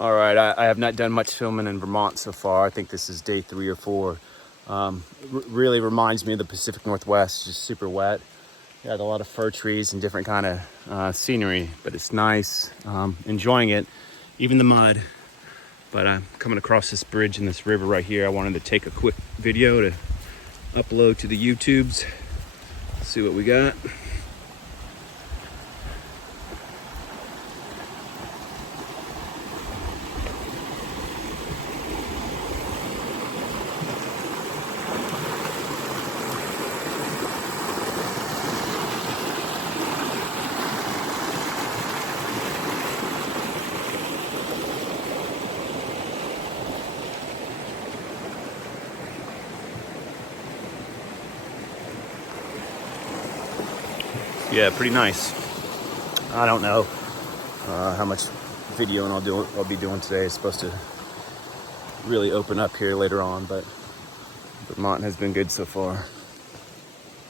All right, I have not done much filming in Vermont so far. I think this is day 3 or 4. Really reminds me of the Pacific Northwest, just super wet. Got a lot of fir trees and different kind of scenery, but it's nice. Enjoying it, even the mud. But I'm coming across this bridge and this river right here. I wanted to take a quick video to upload to the YouTubes. See what we got. Yeah, pretty nice. I don't know how much videoing I'll be doing today. It's supposed to really open up here later on, but Vermont has been good so far.